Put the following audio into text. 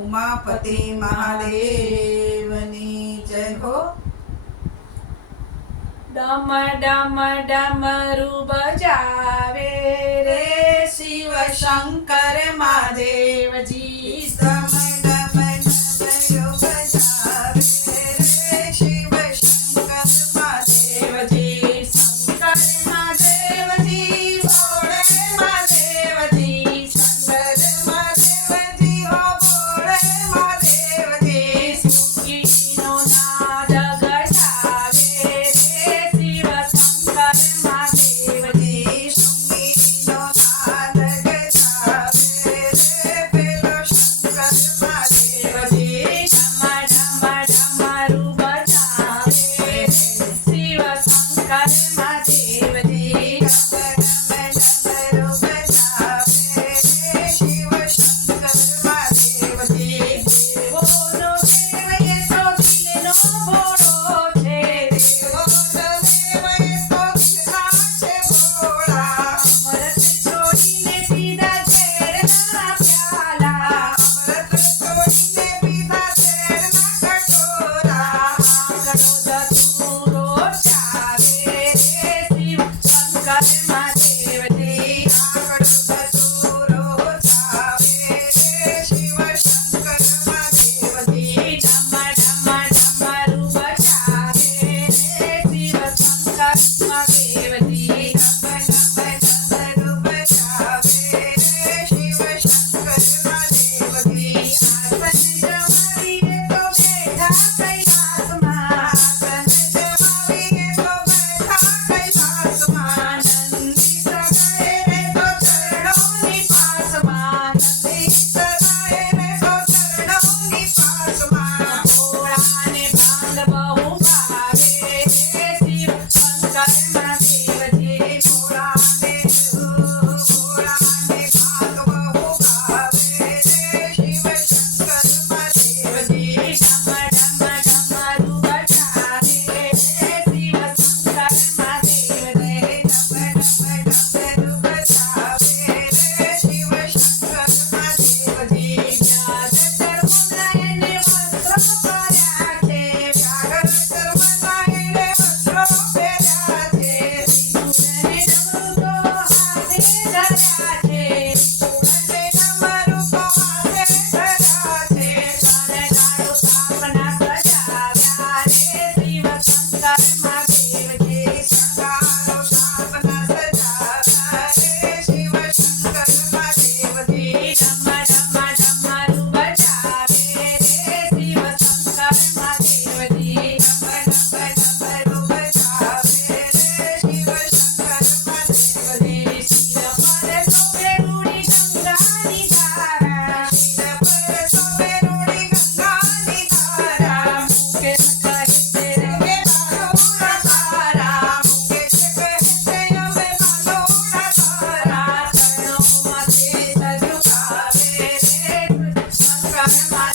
ઉમાપતિ મહાદેવની જય હો. ડમ ડમ ડમરૂ બજાવે રે શિવ શંકર મહાદેવજી. ડમ ડમ ડમરૂ બજાવે રે શિવ શંકર મહાદેવજી. શંકર મહાદેવજી બોલે મહાદેવજી. શંકર મહાદેવજી હો બોલે મહાદેવજી. સુખીનો નાદ ગજાવે રે શિવ શંકર મહાદેવજી. શૃંગીનો નાદ ગજાવે રે પેલો શંકર મહાદેવજી. ડમ ડમ ડમરૂ બજાવે રે શિવ શંકર મહાદેવજી. ડમરૂ બજાવે રે શિવ શંકર મહાદેવજી. દેવોનો દેવ એ તો દિલનો ભોળો છે. દેવોનો દેવ એ તો દિલના છે ભોળા. અમૃત છોડીને પીધા ઝેરના પ્યાલા. અમૃત છોડીને પીધા ઝેરના કટોરા. આંગળો ધતૂરો ચાવે રે શિવ શંકર મહાદેવજી. આંગળો ધતૂરો ચાવે રે શિવ શંકર મહાદેવજી. ડમ ડમ ડમરૂ બજાવે રે શિવ શંકર મહાદેવજી. ડમરૂ બજાવે રે શિવ શંકર મહાદેવજી. આસન જમાવીને તો બેઠા કૈલાસમાં. આસન જમાવીને તો બેઠા કૈલાસમાં. નંદી સગાએ રે તો ચરણોની પાસમાં. નંદી સદાય રે તો ચરણોની પાસમાં. ભોળાને ભાંગ બહુ ભાવે રે શિવ શંકર મહાદેવજી. ભોળાને ભાગ બહુ ભાવે રે શિવ શંકર મહાદેવજી. ડમ ડમ ડમરૂ બજાવે રે શિવ શંકર મહાદેવજી. ડમરૂ બજાવે રે શિવ શંકર મહાદેવજી. વ્યાસ ચર્મના એને વસ્ત્રો પહેર્યા છે. વ્યાઘ્ર ચર્મના એણે વસ્ત્રો પહેર્યા છે. સિંદૂરને ડમરૂ તો હાથે ધર્યા છે. અને ડમરૂ તો હાથે ધર્યા છે. શણગારો સ્થાપના સજાવ્યા રે શિવ શંકર મહાદેવજી. શણગારો સ્થાપના સજાવ્યા રે શિવ શંકર મહાદેવજી. ડમ ડમરૂ બજાવે રે શિવ શંકર મહાદેવજી. ડમરૂ બજાવે રે શિવ શંકર મહાદેવજી. શિર પર શોભે રૂડી ગંગાની ધારા. શિર પર શોભે રૂડી ગંગાની ધારા. મુખે કહે છે રે કે બાલોડા તારા. મુખે કહે છે હવે બાલોડા તારા. ચરણોમાં શીશ ઝુકાવે રે શંકર મહાદેવજી.